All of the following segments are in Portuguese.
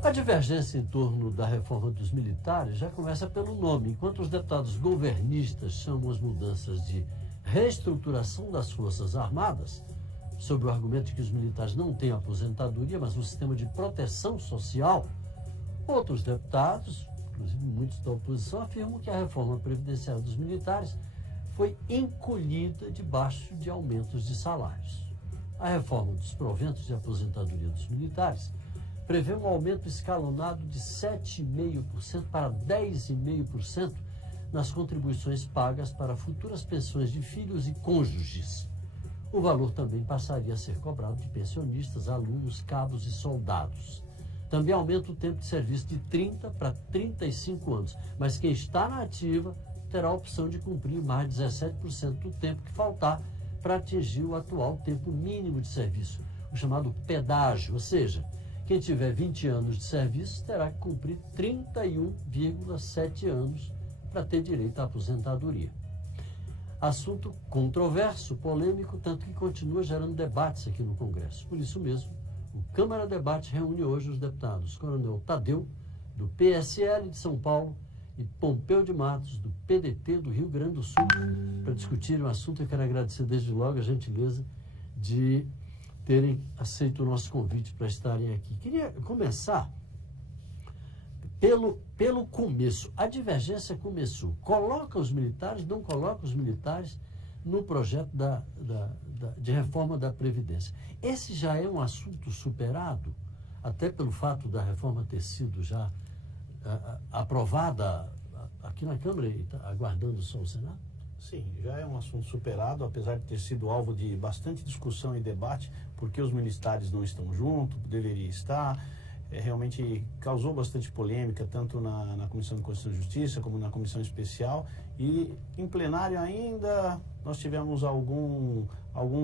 A divergência em torno da reforma dos militares já começa pelo nome. Enquanto os deputados governistas chamam as mudanças de reestruturação das Forças Armadas, sob o argumento de que os militares não têm aposentadoria, mas um sistema de proteção social, outros deputados, inclusive muitos da oposição, afirmam que a reforma previdenciária dos militares foi encolhida debaixo de aumentos de salários. A reforma dos proventos de aposentadoria dos militares prevê um aumento escalonado de 7,5% para 10,5% nas contribuições pagas para futuras pensões de filhos e cônjuges. O valor também passaria a ser cobrado de pensionistas, alunos, cabos e soldados. Também aumenta o tempo de serviço de 30 para 35 anos, mas quem está na ativa terá a opção de cumprir mais de 17% do tempo que faltar para atingir o atual tempo mínimo de serviço, o chamado pedágio, ou seja, quem tiver 20 anos de serviço terá que cumprir 31,7 anos para ter direito à aposentadoria. Assunto controverso, polêmico, tanto que continua gerando debates aqui no Congresso. Por isso mesmo, o Câmara Debate reúne hoje os deputados Coronel Tadeu, do PSL de São Paulo, e Pompeu de Matos, do PDT do Rio Grande do Sul, para discutir o assunto. Eu quero agradecer desde logo a gentileza de terem aceito o nosso convite para estarem aqui. Queria começar pelo começo. A divergência começou. Coloca os militares, não coloca os militares no projeto de reforma da Previdência. Esse já é um assunto superado, até pelo fato da reforma ter sido já aprovada aqui na Câmara e está aguardando só o Senado? Sim, já é um assunto superado, apesar de ter sido alvo de bastante discussão e debate, porque os militares não estão juntos, deveria estar. Realmente causou bastante polêmica, tanto na Comissão de Constituição e Justiça, como na Comissão Especial, e em plenário ainda nós tivemos algum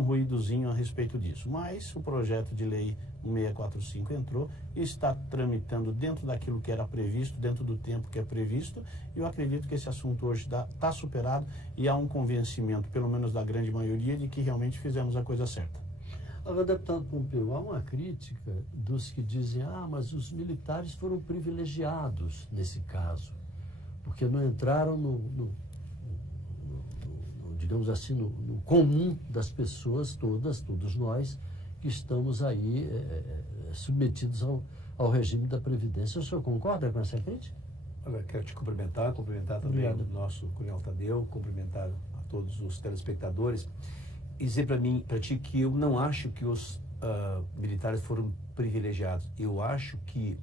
ruídozinho a respeito disso. Mas o projeto de lei 1645 entrou e está tramitando dentro daquilo que era previsto, dentro do tempo que é previsto, e eu acredito que esse assunto hoje está superado e há um convencimento, pelo menos da grande maioria, de que realmente fizemos a coisa certa. Agora, deputado Pompeu, há uma crítica dos que dizem, mas os militares foram privilegiados nesse caso, porque não entraram digamos assim, no comum das pessoas todos nós que estamos aí submetidos ao regime da Previdência. O senhor concorda com essa crítica? Olha, quero te cumprimentar também o nosso Coronel Tadeu, cumprimentar a todos os telespectadores e dizer para ti que eu não acho que os militares foram privilegiados. Eu acho que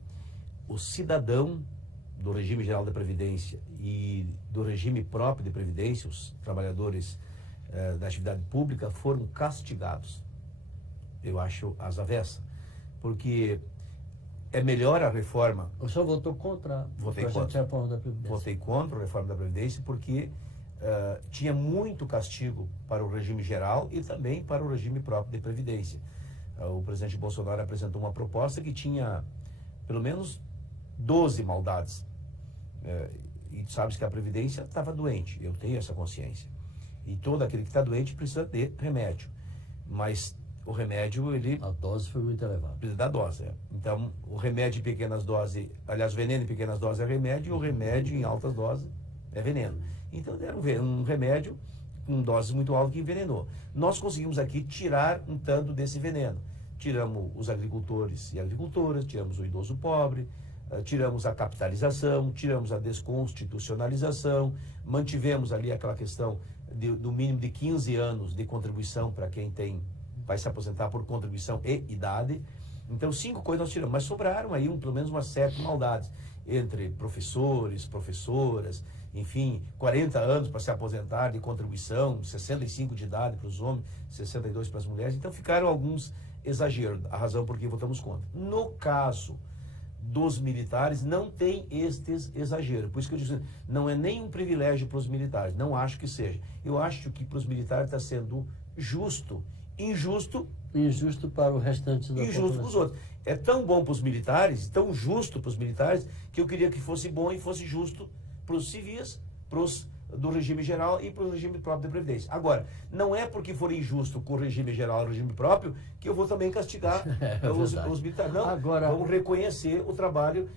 o cidadão do regime geral da Previdência e do regime próprio de Previdência, os trabalhadores da atividade pública, foram castigados. Eu acho às avessas, porque é melhor a reforma. O senhor votou contra Votei a contra. reforma da Previdência? Votei contra a reforma da Previdência porque tinha muito castigo para o regime geral e também para o regime próprio de Previdência. O presidente Bolsonaro apresentou uma proposta que tinha pelo menos 12 maldades. E tu sabes que a Previdência estava doente, eu tenho essa consciência. E todo aquele que está doente precisa de remédio. Mas o remédio, a dose foi muito elevada. Precisa da dose, Então, o remédio em pequenas doses, aliás, veneno em pequenas doses é remédio, e o remédio em altas doses é veneno. Então, deram um remédio com doses muito altas que envenenou. Nós conseguimos aqui tirar um tanto desse veneno. Tiramos os agricultores e agricultoras, tiramos o idoso pobre, tiramos a capitalização, tiramos a desconstitucionalização, mantivemos ali aquela questão do mínimo de 15 anos de contribuição para quem vai se aposentar por contribuição e idade. Então, 5 coisas nós tiramos, mas sobraram aí pelo menos umas 7 maldades, entre professores, professoras, enfim, 40 anos para se aposentar de contribuição, 65 de idade para os homens, 62 para as mulheres. Então, ficaram alguns exageros, a razão por que votamos contra. No caso dos militares, não tem estes exageros. Por isso que eu disse, não é nem um privilégio para os militares, não acho que seja. Eu acho que para os militares está sendo justo, injusto para o restante da injusto para os outros. É tão bom para os militares, tão justo para os militares, que eu queria que fosse bom e fosse justo para os civis, para os do regime geral e para o regime próprio da Previdência. Agora, não é porque for injusto com o regime geral e o regime próprio que eu vou também castigar os militares. Não, agora, vamos reconhecer o trabalho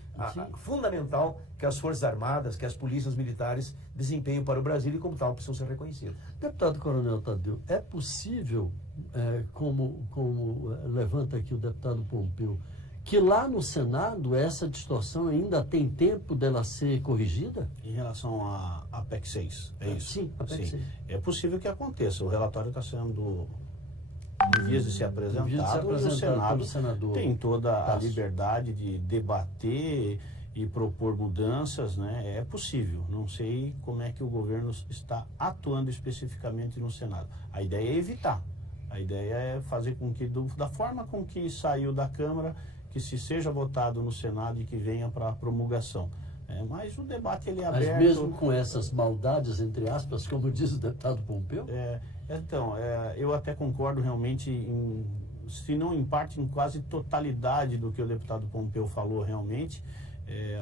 fundamental que as Forças Armadas, que as polícias militares desempenham para o Brasil e, como tal, precisam ser reconhecidos. Deputado Coronel Tadeu, é possível, como levanta aqui o deputado Pompeu, que lá no Senado essa distorção ainda tem tempo dela ser corrigida? Em relação à PEC 6, é isso? Sim, a PEC 6. É possível que aconteça. O relatório está sendo em vias de ser apresentado, e o Senado tem toda a liberdade de debater e propor mudanças, né? É possível. Não sei como é que o governo está atuando especificamente no Senado. A ideia é evitar. A ideia é fazer com que, da forma com que saiu da Câmara, que se seja votado no Senado e que venha para promulgação. Mas o debate ele é aberto. Mas mesmo com essas maldades, entre aspas, como diz o deputado Pompeu? Eu até concordo realmente, se não em parte, em quase totalidade do que o deputado Pompeu falou realmente.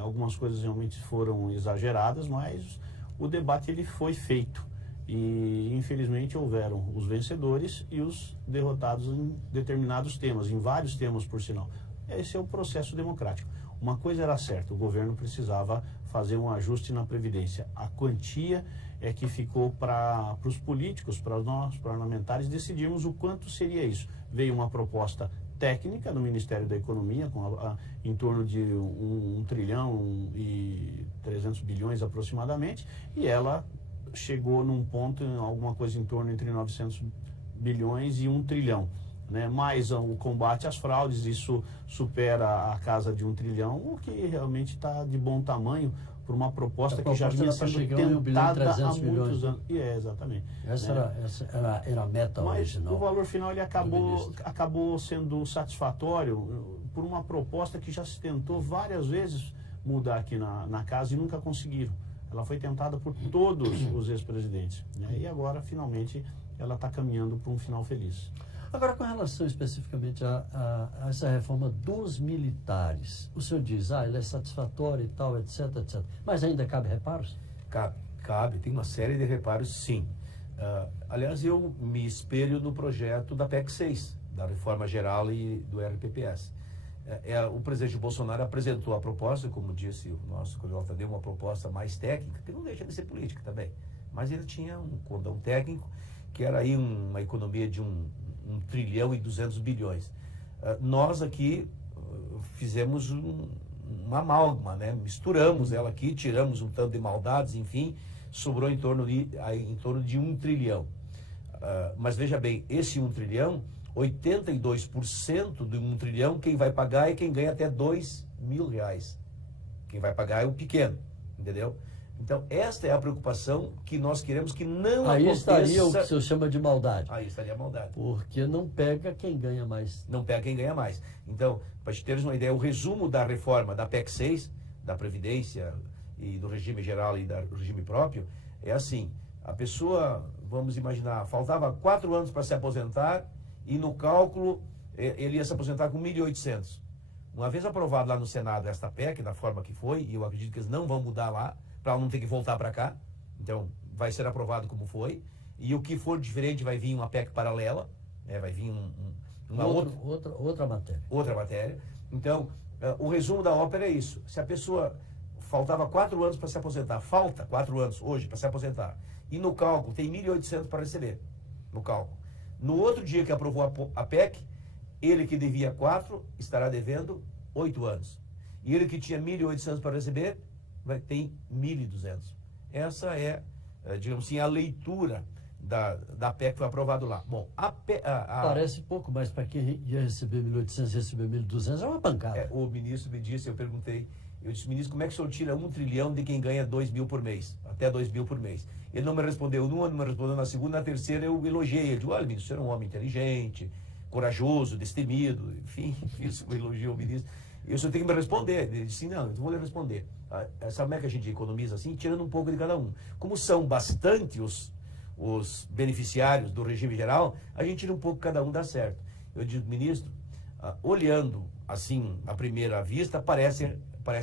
Algumas coisas realmente foram exageradas, mas o debate ele foi feito. E infelizmente houveram os vencedores e os derrotados em determinados temas, em vários temas por sinal. Esse é o processo democrático. Uma coisa era certa, o governo precisava fazer um ajuste na Previdência. A quantia é que ficou para os políticos, para nós parlamentares, decidirmos o quanto seria isso. Veio uma proposta técnica do Ministério da Economia, em torno de 1 trilhão e 300 bilhões aproximadamente, e ela chegou num ponto, alguma coisa em torno entre 900 bilhões e 1 trilhão. Mais o combate às fraudes, isso supera a casa de 1 trilhão, o que realmente está de bom tamanho por uma proposta que já vinha sendo tentada há muitos anos. Exatamente. Essa era a meta original. Mas o valor final ele acabou sendo satisfatório por uma proposta que já se tentou várias vezes mudar aqui na casa e nunca conseguiram. Ela foi tentada por todos os ex-presidentes. E agora, finalmente, ela está caminhando para um final feliz. Agora, com relação especificamente a essa reforma dos militares, o senhor diz, ela é satisfatória e tal, etc, etc. Mas ainda cabe reparos? Cabe, tem uma série de reparos, sim. Aliás, eu me espelho no projeto da PEC 6, da Reforma Geral e do RPPS. O presidente Bolsonaro apresentou a proposta, como disse o nosso coronel Tadeu, uma proposta mais técnica, que não deixa de ser política também. Mas ele tinha um condão técnico, que era aí uma economia de 1 trilhão e 200 bilhões. Nós aqui fizemos uma amálgama, misturamos ela aqui, tiramos um tanto de maldades, enfim, sobrou em torno de 1 trilhão. Mas veja bem, esse 1 trilhão, 82% de 1 trilhão, quem vai pagar é quem ganha até R$2.000. Quem vai pagar é o pequeno, entendeu? Então, esta é a preocupação que nós queremos que não aconteça. Aí estaria o que o senhor chama de maldade. Aí estaria a maldade. Porque não pega quem ganha mais. Não pega quem ganha mais. Então, para te teres uma ideia, o resumo da reforma da PEC 6, da Previdência e do regime geral e do regime próprio, é assim, a pessoa, vamos imaginar, faltava 4 anos para se aposentar e no cálculo ele ia se aposentar com 1.800. Uma vez aprovado lá no Senado esta PEC, da forma que foi, e eu acredito que eles não vão mudar lá, para não ter que voltar para cá, então vai ser aprovado como foi, e o que for diferente vai vir uma PEC paralela, vai vir outra matéria. Outra matéria. Então, o resumo da ópera é isso. Se a pessoa faltava 4 anos para se aposentar, falta 4 anos hoje para se aposentar, e no cálculo tem 1.800 para receber, no cálculo. No outro dia que aprovou a PEC, ele que devia 4, estará devendo 8 anos. E ele que tinha 1.800 para receber, tem 1.200. Essa é, digamos assim, a leitura da PEC que foi aprovado lá. Bom, parece pouco, mas para quem ia receber 1.800 receber 1.200 é uma pancada. O ministro me disse, eu disse, ministro, como é que o senhor tira 1 trilhão de quem ganha 2.000 por mês? Até 2.000 por mês. Ele não me respondeu numa, não me respondeu na segunda, na terceira eu elogiei. Ele disse, olha, ministro, o senhor é um homem inteligente, corajoso, destemido, enfim, fiz um elogio ao ministro. E o senhor tem que me responder. Ele disse, não, eu vou lhe responder. Sabe como é que a gente economiza assim? Tirando um pouco de cada um. Como são bastante os beneficiários do regime geral, a gente tira um pouco cada um, dá certo. Eu disse, ministro, olhando assim, à primeira vista, parece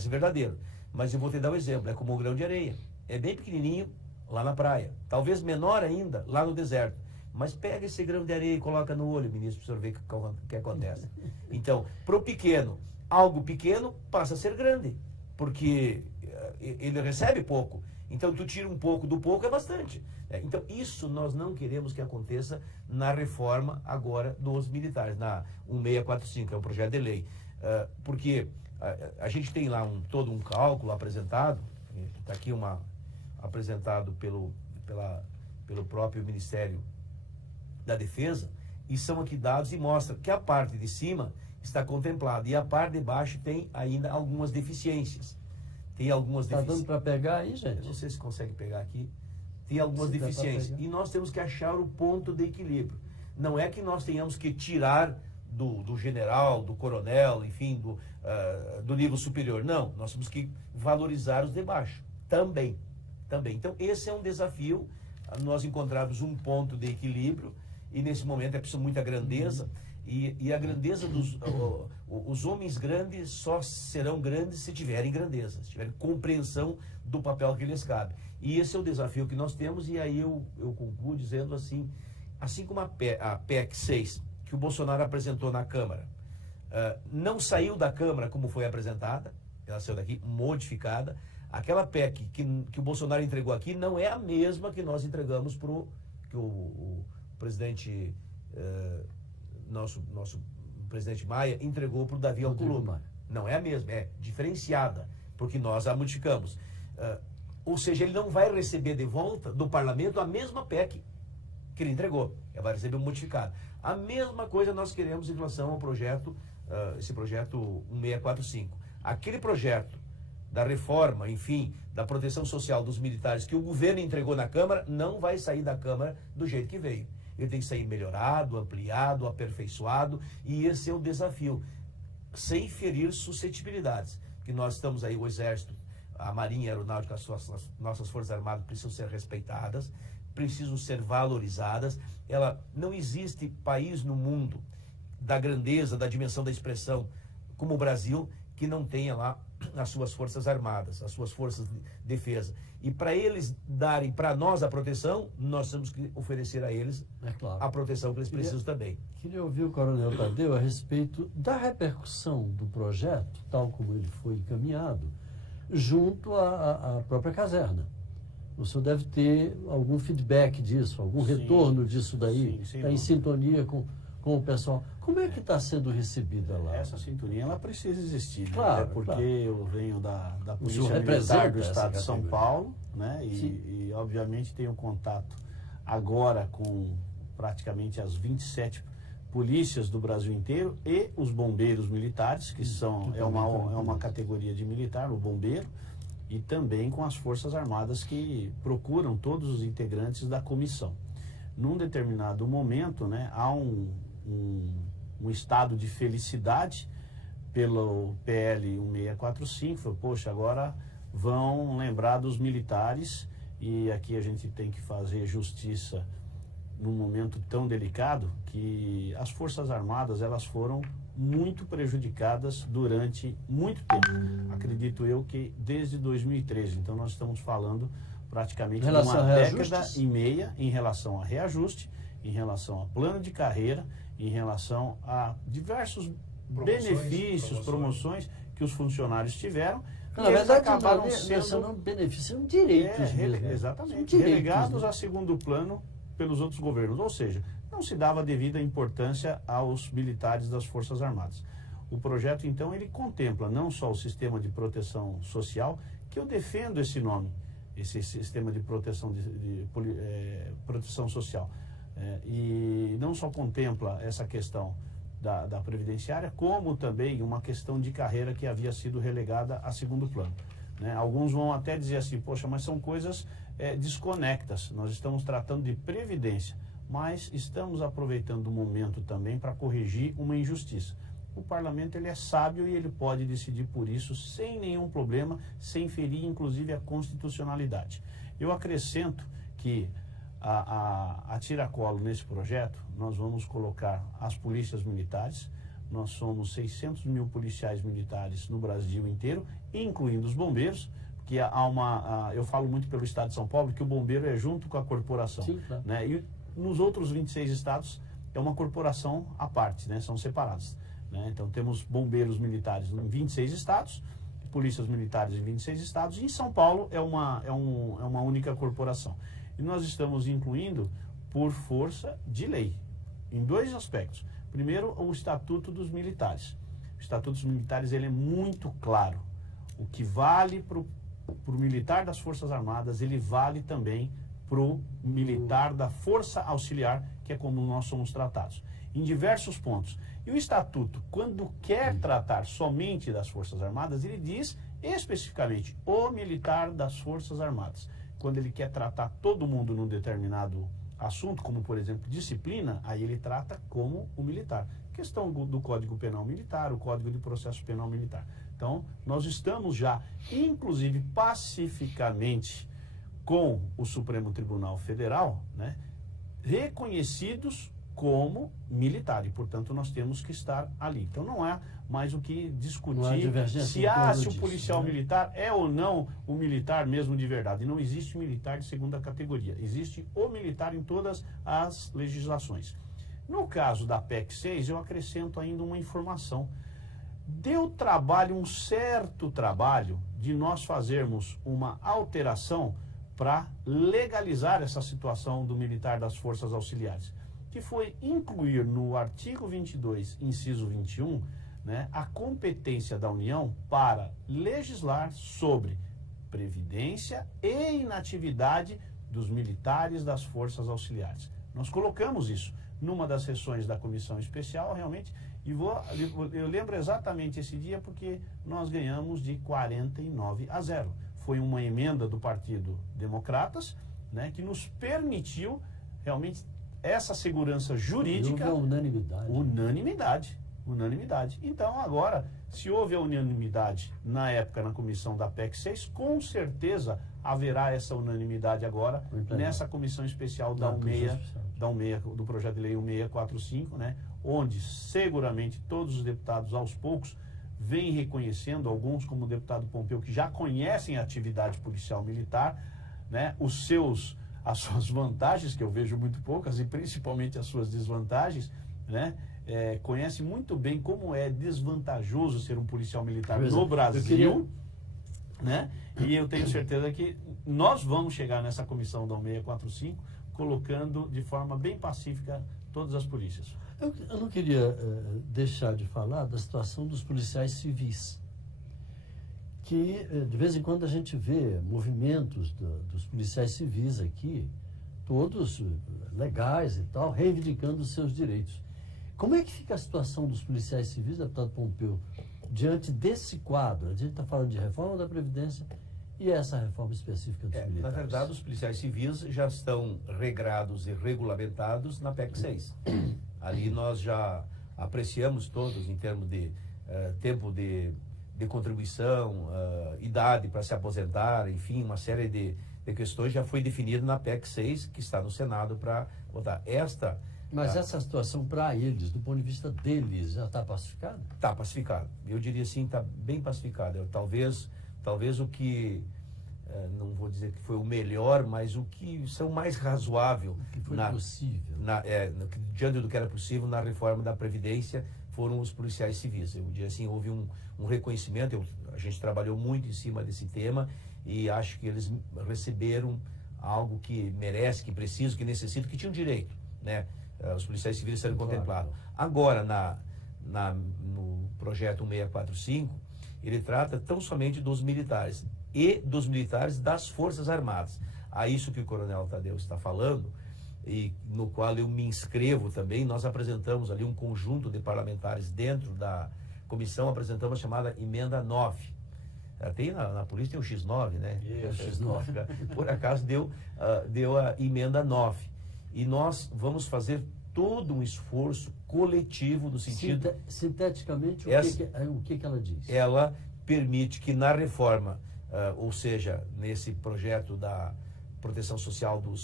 verdadeiro. Mas eu vou te dar um exemplo, é como um grão de areia. É bem pequenininho, lá na praia. Talvez menor ainda, lá no deserto. Mas pega esse grão de areia e coloca no olho, ministro, para o senhor ver o que acontece. Então, para o pequeno, algo pequeno passa a ser grande, porque ele recebe pouco. Então, tu tira um pouco do pouco, é bastante. Então, isso nós não queremos que aconteça na reforma agora dos militares, na 1645, é um projeto de lei. Porque a gente tem lá todo um cálculo apresentado, está aqui apresentado pelo próprio Ministério da Defesa, e são aqui dados e mostra que a parte de cima está contemplada e a parte de baixo tem ainda algumas deficiências. Tem algumas deficiências. Está dando para pegar aí, gente? Eu não sei se consegue pegar aqui. Tem algumas deficiências. E nós temos que achar o ponto de equilíbrio. Não é que nós tenhamos que tirar do general, do coronel, enfim, do nível superior. Não, nós temos que valorizar os de baixo. Também. Então, esse é um desafio, nós encontrarmos um ponto de equilíbrio, e nesse momento é preciso muita grandeza, e a grandeza os homens grandes só serão grandes se tiverem grandeza, se tiverem compreensão do papel que lhes cabe. E esse é o desafio que nós temos, e aí eu concluo dizendo assim como a PEC 6, que o Bolsonaro apresentou na Câmara, não saiu da Câmara como foi apresentada, ela saiu daqui modificada. Aquela PEC que o Bolsonaro entregou aqui não é a mesma que nós entregamos que o presidente, nosso presidente Maia, entregou para o Davi Alcolumbre. Não é a mesma, é diferenciada, porque nós a modificamos. Ou seja, ele não vai receber de volta do parlamento a mesma PEC que ele entregou, ele vai receber modificada. A mesma coisa nós queremos em relação ao projeto, esse projeto 1645. Aquele projeto da reforma, enfim, da proteção social dos militares que o governo entregou na Câmara, não vai sair da Câmara do jeito que veio. Ele tem que sair melhorado, ampliado, aperfeiçoado, e esse é o desafio, sem ferir suscetibilidades. Que nós estamos aí, o Exército, a Marinha, a Aeronáutica, as nossas Forças Armadas precisam ser respeitadas, precisam ser valorizadas. Não existe país no mundo da grandeza, da dimensão da expressão, como o Brasil, que não tenha lá as suas Forças Armadas, as suas Forças de Defesa. E para eles darem para nós a proteção, nós temos que oferecer a eles a proteção que eles precisam também. Queria ouvir o Coronel Tadeu a respeito da repercussão do projeto, tal como ele foi encaminhado, junto à própria caserna. O senhor deve ter algum feedback disso, algum retorno disso daí, em sintonia com o pessoal. Como é que está sendo recebida lá? Essa sintonia, ela precisa existir, claro, né? Porque eu venho da Polícia Militar do Estado de São Paulo, né? E obviamente tenho contato agora com praticamente as 27 polícias do Brasil inteiro e os bombeiros militares, que é uma categoria de militar, o bombeiro, e também com as Forças Armadas, que procuram todos os integrantes da comissão. Num determinado momento, né, há um estado de felicidade pelo PL 1645, falou, poxa, agora vão lembrar dos militares, e aqui a gente tem que fazer justiça num momento tão delicado, que as Forças Armadas, elas foram muito prejudicadas durante muito tempo. Acredito eu que desde 2013, então nós estamos falando praticamente de uma década e meia em relação a reajuste, em relação a plano de carreira, em relação a diversos benefícios, promoções que os funcionários tiveram. Na verdade, acabaram sendo benefícios, direitos mesmo. Exatamente, relegados a segundo plano pelos outros governos. Ou seja, não se dava devida importância aos militares das Forças Armadas. O projeto, então, ele contempla não só o sistema de proteção social, que eu defendo esse nome, esse sistema de proteção, proteção social, e não só contempla essa questão da previdenciária, como também uma questão de carreira que havia sido relegada a segundo plano, né? Alguns vão até dizer assim, poxa, mas são coisas desconectas, nós estamos tratando de previdência, mas estamos aproveitando o momento também para corrigir uma injustiça. O parlamento, ele é sábio e ele pode decidir por isso sem nenhum problema, sem ferir inclusive a constitucionalidade. Eu acrescento que a tiracolo nesse projeto, nós vamos colocar as polícias militares. Nós somos 600 mil policiais militares no Brasil inteiro, incluindo os bombeiros, que eu falo muito pelo Estado de São Paulo, que o bombeiro é junto com a corporação. Sim, claro. Né? E nos outros 26 estados é uma corporação à parte, né? São separados. Né? Então temos bombeiros militares em 26 estados, polícias militares em 26 estados, e em São Paulo é uma única corporação. E nós estamos incluindo por força de lei, em dois aspectos. Primeiro, o Estatuto dos Militares. O Estatuto dos Militares ele é muito claro. O que vale para o militar das Forças Armadas, ele vale também para o militar da Força Auxiliar, que é como nós somos tratados, em diversos pontos. E o Estatuto, quando quer tratar somente das Forças Armadas, ele diz especificamente o militar das Forças Armadas. Quando ele quer tratar todo mundo num determinado assunto, como por exemplo disciplina, aí ele trata como o militar. Questão do Código Penal Militar, o Código de Processo Penal Militar. Então, nós estamos já, inclusive pacificamente, com o Supremo Tribunal Federal, né, reconhecidos como militar, e portanto nós temos que estar ali. Então não há mais o que discutir se o policial militar é ou não o militar mesmo de verdade. E não existe militar de segunda categoria, existe o militar em todas as legislações. No caso da PEC 6, eu acrescento ainda uma informação. Deu trabalho, um certo trabalho, de nós fazermos uma alteração para legalizar essa situação do militar das Forças Auxiliares, que foi incluir no artigo 22, inciso 21, né, a competência da União para legislar sobre previdência e inatividade dos militares das Forças Auxiliares. Nós colocamos isso numa das sessões da comissão especial, realmente, e eu lembro exatamente esse dia porque nós ganhamos de 49-0. Foi uma emenda do Partido Democratas, né, que nos permitiu realmente essa segurança jurídica. Houve unanimidade. Unanimidade. Então, agora, se houve a unanimidade na época na comissão da PEC 6, com certeza haverá essa unanimidade agora nessa comissão especial da 16, do projeto de lei 1645, né, onde seguramente todos os deputados aos poucos vêm reconhecendo, alguns como o deputado Pompeu, que já conhecem a atividade policial militar, né, as suas vantagens, que eu vejo muito poucas, e principalmente as suas desvantagens, né? Conhece muito bem como é desvantajoso ser um policial militar no Brasil, né? E eu tenho certeza que nós vamos chegar nessa comissão da 1645 colocando de forma bem pacífica todas as polícias. Eu não queria deixar de falar da situação dos policiais civis, que de vez em quando a gente vê movimentos dos policiais civis aqui, todos legais e tal, reivindicando os seus direitos. Como é que fica a situação dos policiais civis, deputado Pompeu, diante desse quadro? A gente está falando de reforma da Previdência e essa reforma específica dos militares. Na verdade, os policiais civis já estão regrados e regulamentados na PEC 6. Ali nós já apreciamos todos em termos de tempo de contribuição, idade para se aposentar, enfim, uma série de questões já foi definida na PEC 6, que está no Senado para votar. Mas essa situação para eles, do ponto de vista deles, já está pacificada? Está pacificada. Eu diria assim, está bem pacificada. Talvez o que, não vou dizer que foi o melhor, mas o que são mais razoável. O que foi possível. Diante do que era possível na reforma da Previdência, foram os policiais civis. Eu diria assim, houve um reconhecimento, a gente trabalhou muito em cima desse tema e acho que eles receberam algo que merece, que precisa, que necessita, que tinham direito, né? Os policiais civis serem contemplados. Agora, no projeto 1645, ele trata tão somente dos militares e dos militares das Forças Armadas. A isso que o Coronel Tadeu está falando, e no qual eu me inscrevo também, nós apresentamos ali um conjunto de parlamentares dentro da comissão, apresentamos a chamada Emenda 9. Tem na polícia tem o X9, né? O X9. Por acaso deu a Emenda 9. E nós vamos fazer todo um esforço coletivo no sentido... Sinteticamente, o que ela diz? Ela permite que na reforma, ou seja, nesse projeto da proteção social do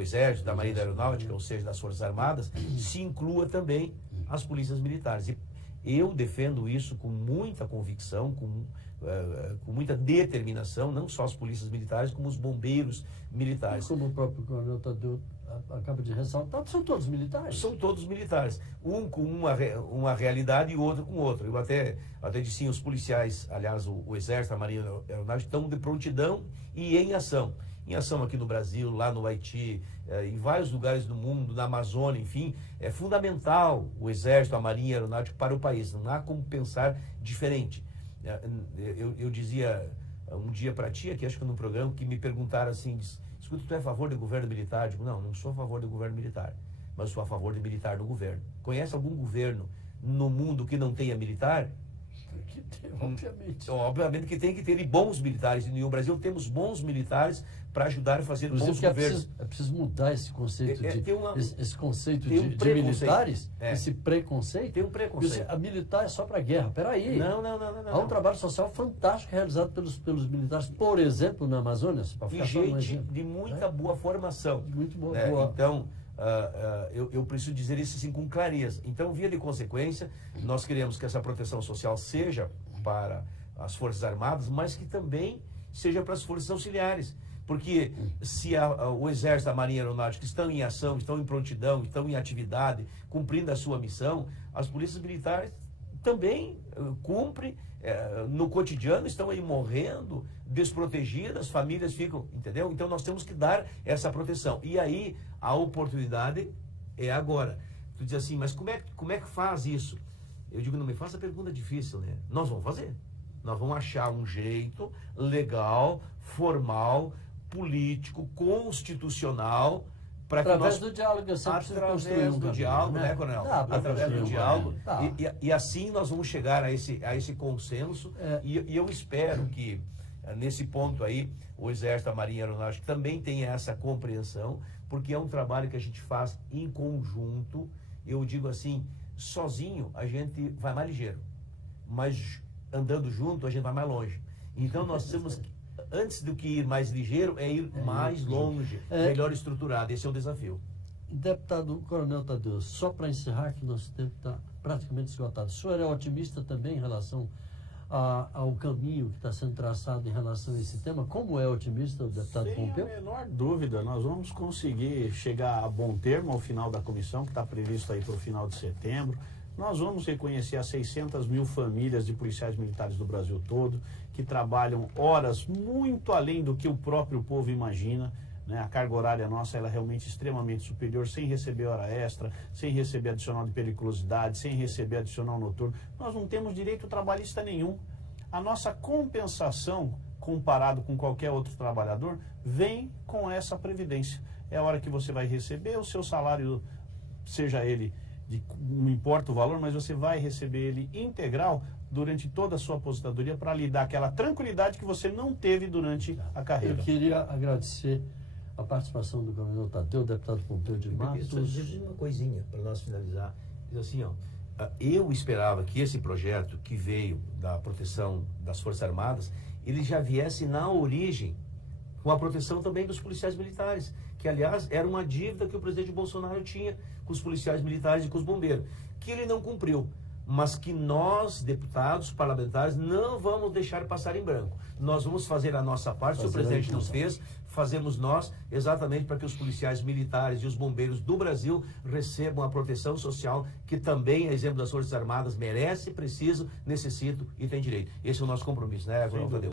Exército, da Marinha e da Aeronáutica, ou seja, das Forças Armadas, se inclua também as polícias militares. Eu defendo isso com muita convicção, com muita determinação, não só as polícias militares, como os bombeiros militares. Como o próprio Coronel Tadeu acaba de ressaltar, são todos militares. São todos militares, um com uma realidade e outro com outra. Eu até disse sim, os policiais, aliás, o Exército, a Marinha e a Aeronáutica estão de prontidão e em ação. Em ação aqui no Brasil, lá no Haiti, em vários lugares do mundo, na Amazônia, enfim, é fundamental o Exército, a Marinha e a Aeronáutica para o país. Não há como pensar diferente. Eu dizia um dia para ti, aqui acho que no programa, que me perguntaram assim, escuta, tu é a favor do governo militar? Eu digo, não sou a favor do governo militar, mas sou a favor de militar no governo. Conhece algum governo no mundo que não tenha militar? Que tem, obviamente. Obviamente que tem que ter bons militares. E no Brasil temos bons militares para ajudar a fazer bons governos. É preciso mudar esse conceito esse conceito de militares, esse preconceito. Tem um preconceito. A militar é só para guerra. Peraí. Não. Há um trabalho social fantástico realizado pelos militares, por exemplo, na Amazônia. Para ficar só um exemplo, de muita boa formação. Muito boa. Então, eu preciso dizer isso assim com clareza. Então, via de consequência, nós queremos que essa proteção social seja para as Forças Armadas, mas que também seja para as Forças Auxiliares. Porque se o Exército, a Marinha e a Aeronáutica estão em ação, estão em prontidão, estão em atividade, cumprindo a sua missão, as polícias militares também cumprem no cotidiano, estão aí morrendo, desprotegidas, famílias ficam, entendeu? Então nós temos que dar essa proteção. E aí a oportunidade é agora. Tu diz assim, mas como é que faz isso? Eu digo, não me faça pergunta difícil, né? Nós vamos fazer. Nós vamos achar um jeito legal, formal, político, constitucional, para que através do diálogo, eu sempre preciso construir um diálogo, né, Coronel? Através do diálogo. Tá. E assim nós vamos chegar a esse consenso. E eu espero que, nesse ponto aí, o Exército, a Marinha e a Aeronáutica também tenha essa compreensão, porque é um trabalho que a gente faz em conjunto. Eu digo assim, sozinho a gente vai mais ligeiro, mas andando junto a gente vai mais longe. Então nós temos, antes do que ir mais ligeiro, é ir mais longe, melhor estruturado. Esse é o desafio. Deputado Coronel Tadeu, só para encerrar, que nosso tempo está praticamente esgotado. O senhor é otimista também em relação ao caminho que está sendo traçado em relação a esse tema? Como é otimista o deputado Pompeu? Sem a menor dúvida, nós vamos conseguir chegar a bom termo ao final da comissão, que está previsto aí para o final de setembro. Nós vamos reconhecer as 600 mil famílias de policiais militares do Brasil todo, que trabalham horas muito além do que o próprio povo imagina, né? A carga horária nossa ela é realmente extremamente superior, sem receber hora extra, sem receber adicional de periculosidade, sem receber adicional noturno. Nós não temos direito trabalhista nenhum. A nossa compensação, comparado com qualquer outro trabalhador, vem com essa previdência. É a hora que você vai receber o seu salário, seja ele não importa o valor, mas você vai receber ele integral durante toda a sua aposentadoria para lhe dar aquela tranquilidade que você não teve durante a carreira. Eu queria agradecer a participação do Coronel Tadeu, deputado Pompeu de Matos. Só dizer uma coisinha para nós finalizar. Diz assim, eu esperava que esse projeto que veio da proteção das Forças Armadas, ele já viesse na origem com a proteção também dos policiais militares, que aliás era uma dívida que o presidente Bolsonaro tinha com os policiais militares e com os bombeiros, que ele não cumpriu, mas que nós, deputados, parlamentares, não vamos deixar passar em branco. Nós vamos fazer a nossa parte, se o presidente não fez, fazemos nós, exatamente para que os policiais militares e os bombeiros do Brasil recebam a proteção social que também, a exemplo das Forças Armadas, merece, precisa, necessita e tem direito. Esse é o nosso compromisso, né, Coronel Tadeu?